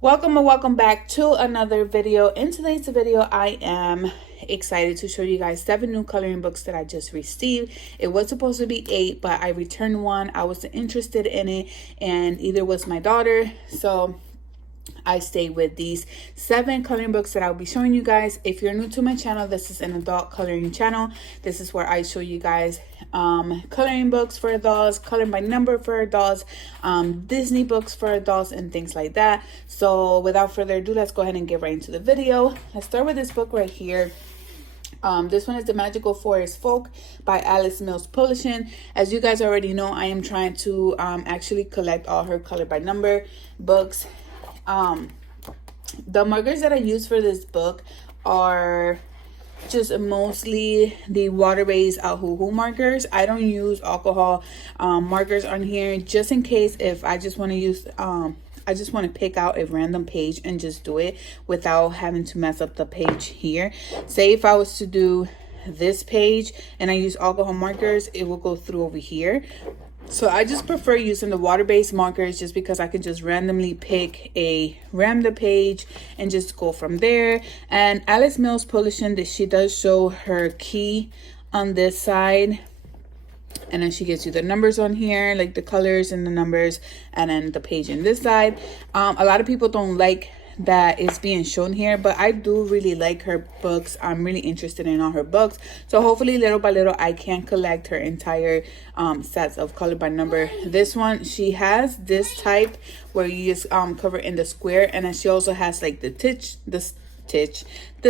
Welcome and welcome back to another video. In today's video, I am excited to show you guys 7 new coloring books that I just received. It was supposed to be 8, but I returned one. I wasn't interested in it, and either was my daughter. So I stayed with these 7 coloring books that I'll be showing you guys. If you're new to my channel, this is an adult coloring channel. This is where I show you guys coloring books for adults, coloring by number for adults, Disney books for adults, and things like that. So without further ado, let's go ahead and get right into the video. Let's start with this book right here. This one is The Magical Forest Folk by Alice Mills Publishing. As you guys already know, I am trying to actually collect all her color by number books. The markers that I use for this book are just mostly the water-based Ahuhu markers. I don't use alcohol markers on here, just in case if I just want to use I just want to pick out a random page and just do it without having to mess up the page here. Say if I was to do this page and I use alcohol markers, it will go through over here. So I just prefer using the water-based markers just because I can just randomly pick a random page and just go from there. And Alice Mills Publishing, that she does show her key on this side. And then she gives you the numbers on here, like the colors and the numbers, and then the page in this side. A lot of people don't like that it's being shown here, but I do really like her books. I'm really interested in all her books, so hopefully little by little I can collect her entire sets of color by number. This one, she has this type where you just cover in the square, and then she also has like the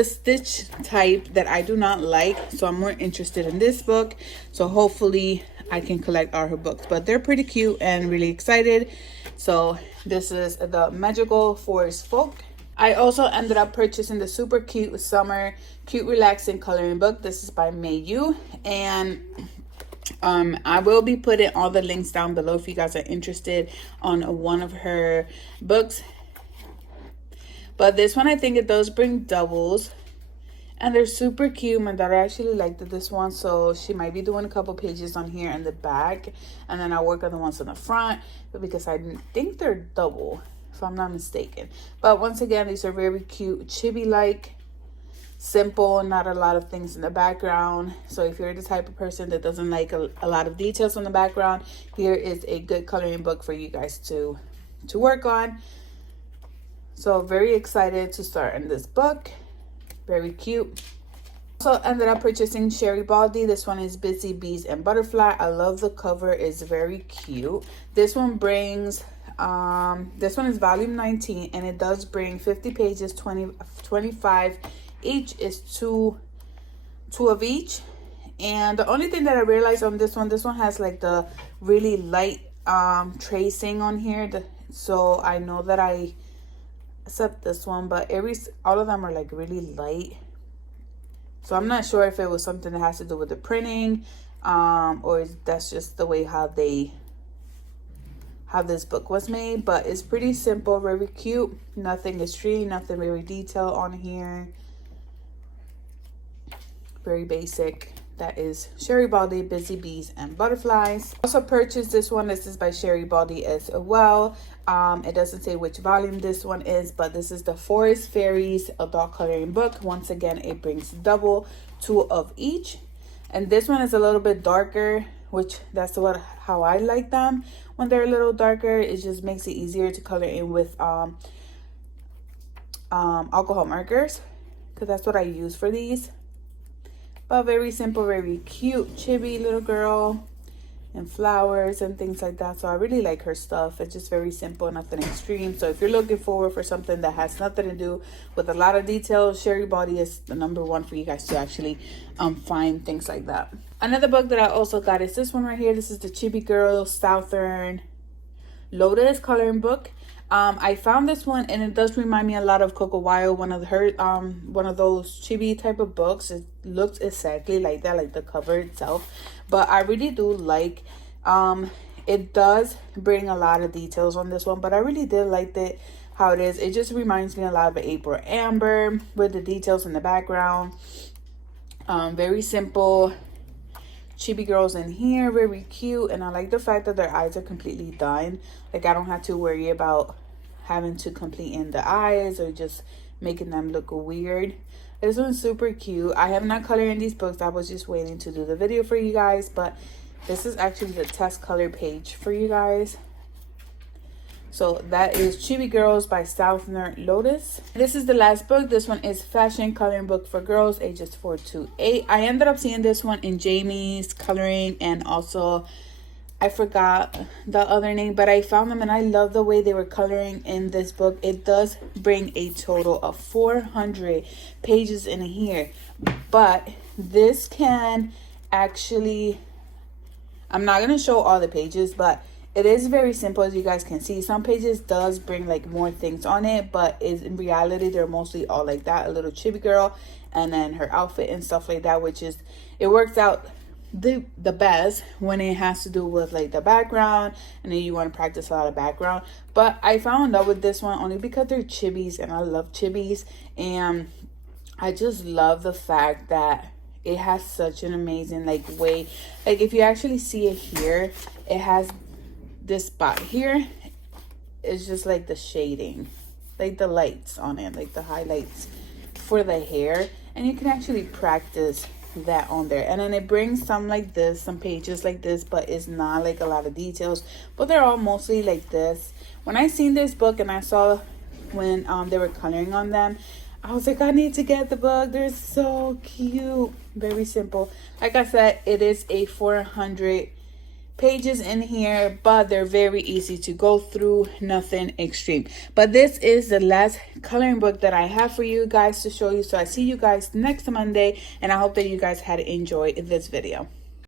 stitch type that I do not like, so I'm more interested in this book. So hopefully I can collect all her books, but they're pretty cute and really excited. So this is The Magical Forest Folk. I also ended up purchasing the super cute summer cute relaxing coloring book. This is by May Yu, and I will be putting all the links down below if you guys are interested on one of her books. But this one, I think it does bring doubles, and they're super cute. My daughter actually liked this one, so she might be doing a couple pages on here in the back, and then I'll work on the ones on the front, but because I think they're double, if I'm not mistaken. But once again, these are very cute, chibi-like, simple, not a lot of things in the background. So if you're the type of person that doesn't like a lot of details on the background, here is a good coloring book for you guys to work on. So very excited to start in this book. Very cute. Also ended up purchasing Sherry Baldy. This one is Busy Bees and Butterfly. I love the cover. It's very cute. This one brings this one is volume 19, and it does bring 50 pages, 25 each is two of each. And the only thing that I realized on this one has like the really light tracing on here, so I know that I except this one, but all of them are like really light. So I'm not sure if it was something that has to do with the printing, or that's just the way how this book was made. But it's pretty simple, very cute, nothing extreme, nothing very detailed on here, very basic. That is Sherry Baldy, Busy Bees and Butterflies. Also purchased this one. This is by Sherry Baldy as well. It doesn't say which volume this one is, but this is the Forest Fairies adult coloring book. Once again, it brings double, 2 of each. And this one is a little bit darker, which that's how I like them. When they're a little darker, it just makes it easier to color in with alcohol markers, because that's what I use for these. But very simple, very cute, chibi little girl, and flowers and things like that. So I really like her stuff. It's just very simple, nothing extreme. So if you're looking forward for something that has nothing to do with a lot of details, Sherry Baldy is the #1 for you guys to actually find things like that. Another book that I also got is this one right here. This is the Chibi Girl Southern Lotus coloring book. I found this one, and it does remind me a lot of Coco Wild, one of those chibi type of books. It looks exactly like that, like the cover itself. But I really do like, it does bring a lot of details on this one, but I really did like how it is. It just reminds me a lot of April Amber with the details in the background. Very simple chibi girls in here, very cute. And I like the fact that their eyes are completely done. Like, I don't have to worry about having to complete in the eyes or just making them look weird. This one's super cute. I have not colored in these books. I was just waiting to do the video for you guys, but this is actually the test color page for you guys. So that is Chibi Girls by Southner Lotus. This is the last book. This one is Fashion Coloring Book for Girls ages 4 to 8. I ended up seeing this one in Jamie's Coloring, and also I forgot the other name, but I found them and I love the way they were coloring in this book. It does bring a total of 400 pages in here, but this can actually, I'm not going to show all the pages, but it is very simple, as you guys can see. Some pages does bring like more things on it, but in reality they're mostly all like that, a little chibi girl and then her outfit and stuff like that, which is, it works out the best when it has to do with like the background, and then you want to practice a lot of background. But I found out with this one only because they're chibis and I love chibis, and I just love the fact that it has such an amazing like way, like if you actually see it here, it has this spot here. It's just like the shading, like the lights on it, like the highlights for the hair, and you can actually practice that on there. And then it brings some like this, some pages like this, but it's not like a lot of details, but they're all mostly like this. When I seen this book and I saw when they were coloring on them, I was like, I need to get the book. They're so cute. Very simple. Like I said, it is a 400 pages in here, but they're very easy to go through, nothing extreme. But this is the last coloring book that I have for you guys to show you. So I see you guys next Monday, and I hope that you guys had enjoyed this video.